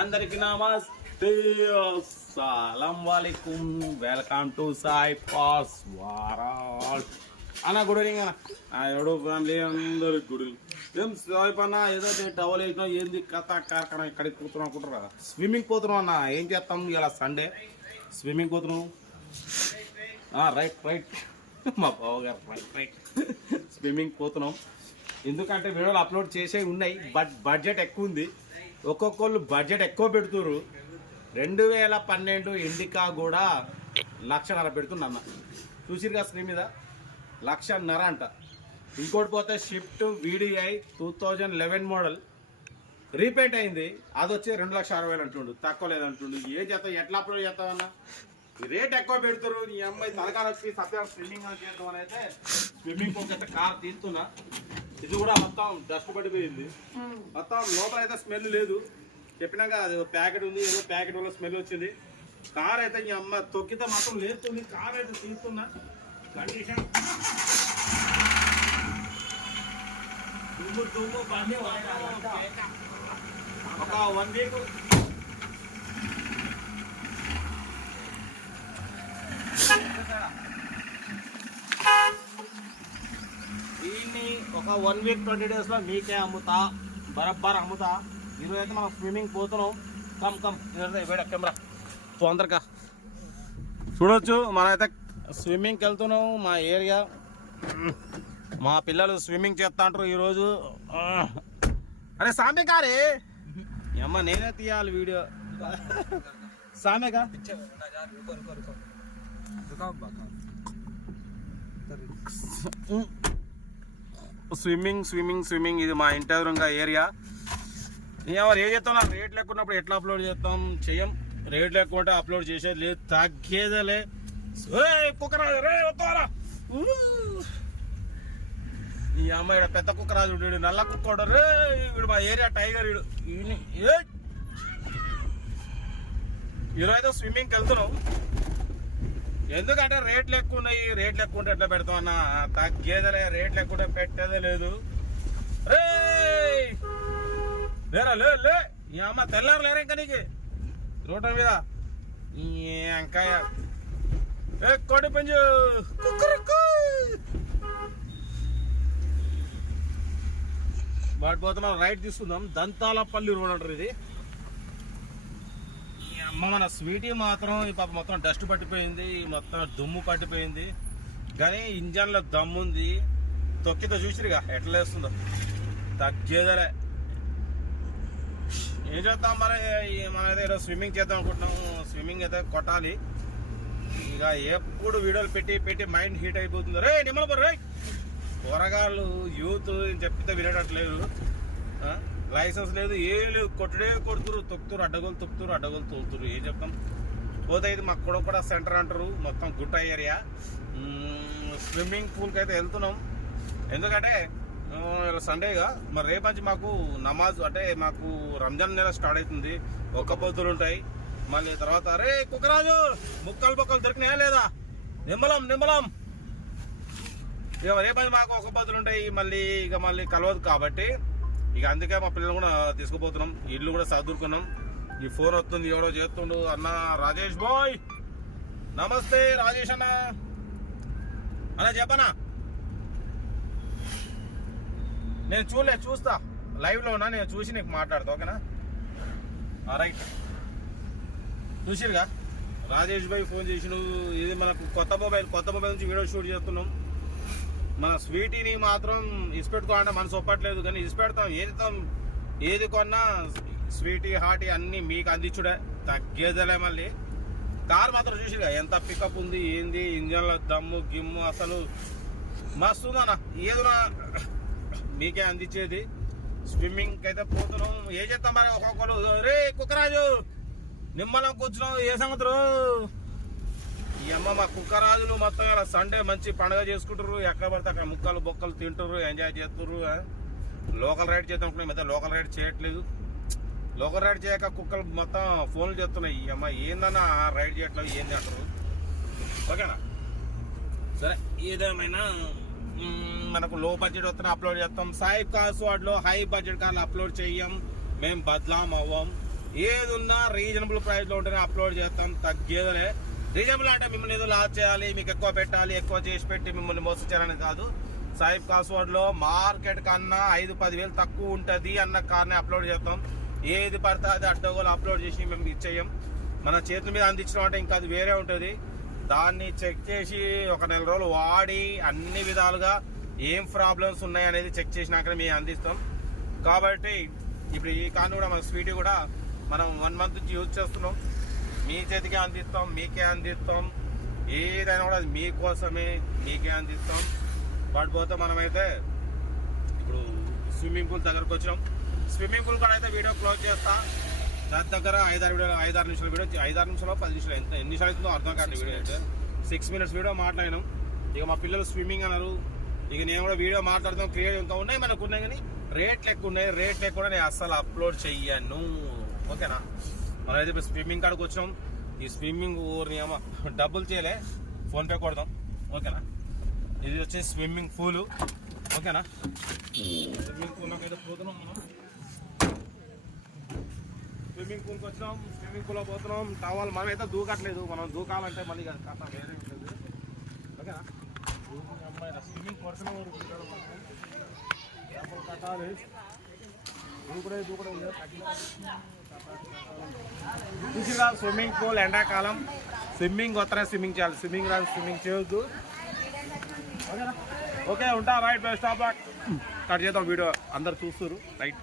అందరికి నమస్తే, అస్సలం వాలేకుం, వెల్కమ్ టు సాయి పాస్ వారాల్ అన్న. గుడ్ ఈవినింగ్ అన్న. ఎవడో ఫ్యామిలీ అందరికి గుడ్ ఈవినింగ్. ఏం సాయి పన్న ఏదో టవల్ వేసినా ఏంది కథ కార్ఖానా ఇక్కడికి పోతున్నాం అనుకుంటారు కదా. స్విమ్మింగ్ పోతున్నాం అన్న. ఏం చేస్తాం ఇలా సండే స్విమ్మింగ్ పోతున్నాం. రైట్ రైట్ మా బావగారు రైట్ స్విమ్మింగ్ పోతున్నాం. ఎందుకంటే వీడియోలు అప్లోడ్ చేసే ఉన్నాయి, బట్ బడ్జెట్ ఎక్కువ ఉంది. ఒక్కొక్కళ్ళు బడ్జెట్ ఎక్కువ పెడుతున్నారు. 2012 ఇండికా కూడా 1,50,000 పెడుతున్నా అన్న. చూసిరుగా స్క్రీన్ మీద 1,50,000 అంట. ఇంకోటి పోతే షిఫ్ట్ VDI 2011 మోడల్ రీపెయింట్ అయింది, అది వచ్చి 2,60,000 అంటుండు. తక్కువ లేదంటుండు. ఏం చేస్తావు, ఎట్లా అప్లోడ్ చేస్తావన్నా? రేట్ ఎక్కువ పెడతారు. ఈ అమ్మాయి తలకాల వచ్చి సత్యం స్విమ్మింగ్ చేద్దాం అని అయితే స్విమ్మింగ్ పూల్ అయితే కార్ తీస్తున్నా. ఇది కూడా మొత్తం డస్ట్ పడిపోయింది. మొత్తం లోపల అయితే స్మెల్ లేదు. చెప్పినాక అది ప్యాకెట్ ఉంది, ఏదో ప్యాకెట్ వల్ల స్మెల్ వచ్చింది. కార్ అయితే ఈ అమ్మ తొక్కితే మాత్రం లేస్తుంది. కార్ అయితే తీస్తున్నా. కండిషన్ ఒక 1 వీక్ దీన్ని ఒక 1 వీక్ 20 డేస్లో మీకే అమ్ముతా, బరబ్బర్ అమ్ముతా. ఈరోజు అయితే మనం స్విమ్మింగ్ పోతున్నాం. కమ్ వేడ కెమెరా తొందరగా చూడొచ్చు. మనమైతే స్విమ్మింగ్కి వెళ్తున్నాం. మా ఏరియా మా పిల్లలు స్విమ్మింగ్ చేస్తా అంటారు ఈరోజు. అరే సామె కారే అమ్మ, నేనే తీయాలి వీడియో. సామెగా స్విమ్మింగ్ స్విమ్మింగ్ స్విమ్మింగ్. ఇది మా ఇంటి ఎదురుగా ఏరియా. ఎవరు ఏం చేస్తాం, రేట్ లేకున్నప్పుడు ఎట్లా అప్లోడ్ చేస్తాం? చెయ్యం. రేట్ లేకుంటే అప్లోడ్ చేసేది లేదు, తగ్గేదేలే. కుక్కరాజు రే వస్తారా? ఈ అమ్మాయి పెద్ద కుక్కరాజు, వీడు నల్ల కుక్కోడు రే. వీడు మా ఏరియా టైగర్. వీడు ఈరోజు అయితే స్విమ్మింగ్కి వెళ్తున్నాం. ఎందుకంటే రేట్లు ఎక్కువ ఉన్నాయి. రేట్లు ఎక్కువ ఉంటే ఎట్లా పెడతాం అన్న? తగ్గేదలే. రేట్లు ఎక్కువ పెట్టేదే లేదు. రే లేరా లే ఈ అమ్మ తెల్లారు లేరా ఇంకా నీకు రోడ్ల మీద అంకాయ కోడి పంజు వాటి పోతే మనం రైట్ తీసుకుందాం. దంతాలపల్లి రోడ్ అంటారు ఇది. ఈ అమ్మ మన స్వీటీ మాత్రం ఈ పాప మొత్తం డస్ట్ పట్టిపోయింది, మొత్తం దుమ్ము పట్టిపోయింది. కానీ ఇంజన్లో దమ్ముంది. తొక్కితో చూసిరుగా ఎట్లా వేస్తుందో, తగ్గేదలే. ఏం చేద్దాం మరి, మనమైతే ఈరోజు స్విమ్మింగ్ చేద్దాం అనుకుంటున్నాం. స్విమ్మింగ్ అయితే కొట్టాలి. ఇక ఎప్పుడు వీడియోలు పెట్టి మైండ్ హీట్ అయిపోతుంది. రే నిమ్మలపరు రే కూరగాయలు యూత్ చెప్తే వినేటట్లేదు. లైసెన్స్ లేదు, ఏం లేదు, కొడుతురు, తొక్కుతురు, అడ్డగోలు తోలుతురు. ఏం చెప్తాం? పోతే ఇది మా కూడా సెంటర్ అంటారు, మొత్తం గుట్ట ఏరియా. స్విమ్మింగ్ పూల్కి అయితే వెళ్తున్నాం. ఎందుకంటే సండేగా మరి రేపంచి మాకు నమాజ్, అంటే మాకు రంజాన్ నెల స్టార్ట్ అవుతుంది. ఒక్క పొద్దులు ఉంటాయి. మళ్ళీ తర్వాత అరే కుక్కరాజు బొక్కలు దొరికినాయా లేదా? నిమ్మలం ఇక రేపంచి మాకు ఒక్క పొద్దులు ఉంటాయి. మళ్ళీ కలవదు కాబట్టి ఇక అందుకే మా పిల్లలు కూడా తీసుకుపోతున్నాం. ఇల్లు కూడా సర్దుకున్నాం. ఈ ఫోన్ వస్తుంది, ఎవరో చేస్తుండు. అన్న రాజేష్ బాయ్, నమస్తే రాజేష్ అన్న చెప్పనా? నేను చూస్తా లైవ్లో ఉన్నా, నేను చూసి నీకు మాట్లాడతా, ఓకేనా? రైట్. చూసిరుగా రాజేష్ భాయ్ ఫోన్ చేసిన. ఇది మనకు కొత్త మొబైల్ నుంచి వీడియో షూట్ చేస్తున్నాం. మన స్వీటీని మాత్రం ఇసిపెట్టుకోవాలంటే మనసు ఒప్పట్లేదు, కానీ ఇసిపెడతాం. ఏది కొన్నా స్వీటీ హాటీ అన్నీ మీకు అందించుడే, తగ్గేదలే. మళ్ళీ కార్ మాత్రం చూసిరుగా ఎంత పికప్ ఉంది, ఏంది ఇంజన్లో దమ్ము గిమ్ము అసలు మస్తు ఉందన్న. ఏదైనా మీకే అందించేది. స్విమ్మింగ్ అయితే పోతున్నాం. ఏం చేస్తాం మరి? ఒక్కొక్కరు రే కుక్కరాజు నిమ్మలం కూర్చున్నాం. ఏ సంగతులు ఈ అమ్మ మా కుక్కరాజులు మొత్తం ఇలా సండే మంచి పండుగ చేసుకుంటారు. ఎక్కడ పడితే అక్కడ ముక్కలు బొక్కలు తింటారు, ఎంజాయ్ చేస్తారు. లోకల్ రైడ్ చేద్దాం అనుకున్నాం, అయితే లోకల్ రైడ్ చేయట్లేదు. లోకల్ రైడ్ చేయక కుక్కలు మొత్తం ఫోన్లు చేస్తున్నాయి. ఈ అమ్మ ఏందన్నా రైడ్ చేయట్లేదు ఏంది అంటారు. ఓకేనా? సరే ఏదేమైనా మనకు లో బడ్జెట్ వస్తున్న అప్లోడ్ చేస్తాం. సాయి కార్స్ వాటిలో హై బడ్జెట్ కార్లు అప్లోడ్ చెయ్యం, మేము బదలాం అవ్వం. ఏది ఉన్నా రీజనబుల్ ప్రైస్లో ఉంటేనే అప్లోడ్ చేస్తాం, తగ్గేదలే. రీజనబుల్ అంటే మిమ్మల్ని ఏదో లాస్ చేయాలి, మీకు ఎక్కువ పెట్టాలి, ఎక్కువ చేసి పెట్టి మిమ్మల్ని మోసం చేయాలని కాదు. సాయిబ్ కాస్వర్డ్లో మార్కెట్ కన్నా 5-10 వేలు తక్కువ ఉంటుంది అన్న కార్ని అప్లోడ్ చేస్తాం. ఏది పడితే అది అడ్డగోలు అప్లోడ్ చేసి మేము ఇచ్చేయం. మన చేతుల మీద అందించడం అంటే ఇంకా అది వేరే ఉంటుంది. దాన్ని చెక్ చేసి ఒక నెల రోజులు వాడి అన్ని విధాలుగా ఏం ప్రాబ్లమ్స్ ఉన్నాయి అనేది చెక్ చేసినాకనే మేము అందిస్తాం. కాబట్టి ఇప్పుడు ఈ కార్ని కూడా మన స్వీటీ కూడా మనం 1 మంత్ నుంచి యూజ్ చేస్తున్నాం. మీ చేతికే అందిస్తాం, మీకే అందిస్తాం. ఏదైనా కూడా అది మీకోసమే, మీకే అందిస్తాం. వాటి పోతే మనమైతే ఇప్పుడు స్విమ్మింగ్ పూల్ దగ్గరకు వచ్చినాం. స్విమ్మింగ్ పూల్ కూడా అయితే వీడియో క్లోజ్ చేస్తా. దాని దగ్గర 5-6 నిమిషాల వీడియో, 5-6 నిమిషాలు 10 నిమిషాలు ఎన్ని నిమిషాలు అవుతుందో అర్థం కాదు. వీడియో అయితే 6 minutes వీడియో మాట్లాడినాం. ఇక మా పిల్లలు స్విమ్మింగ్ అన్నారు, ఇక నేను కూడా వీడియో మాట్లాడతాం. క్రియేట్ ఇంకా ఉన్నాయి, మనకు ఉన్నాయి, కానీ రేట్లు ఎక్కువ ఉన్నాయి. రేట్లు ఎక్కువ నేను అస్సలు అప్లోడ్ చెయ్యను. ఓకేనా? మనం అయితే ఇప్పుడు స్విమ్మింగ్ కాడికి వచ్చినాం. ఈ స్విమ్మింగ్ ఊరిని డబ్బులు చేయలే, ఫోన్పే కొడదాం. ఓకేనా? ఇది వచ్చేసి స్విమ్మింగ్ పూల్. ఓకేనా? స్విమ్మింగ్ పూల్ అయితే పోతున్నాం మనం. స్విమ్మింగ్ పూల్కి వచ్చినాం, స్విమ్మింగ్ పూల్లో పోతున్నాం. టవల్ మనమైతే దూకట్లేదు, మనం దూకాలంటే మళ్ళీ కథ వేరే ఉంటుంది. ఓకేనా? అమ్మాయి స్విమ్మింగ్ కొడుతున్నాం, కట్టాలి. చూసిగా స్విమ్మింగ్ పూల్ ఎండాకాలం స్విమ్మింగ్ వస్తానే స్విమ్మింగ్ చేయాలి. స్విమ్మింగ్ రాదు, స్విమ్మింగ్ చేయొద్దు. ఓకేనా? ఓకే, ఉంటా. రైట్, స్టాప్ కట్ చేద్దాం. వీడియో అందరు చూస్తారు. రైట్.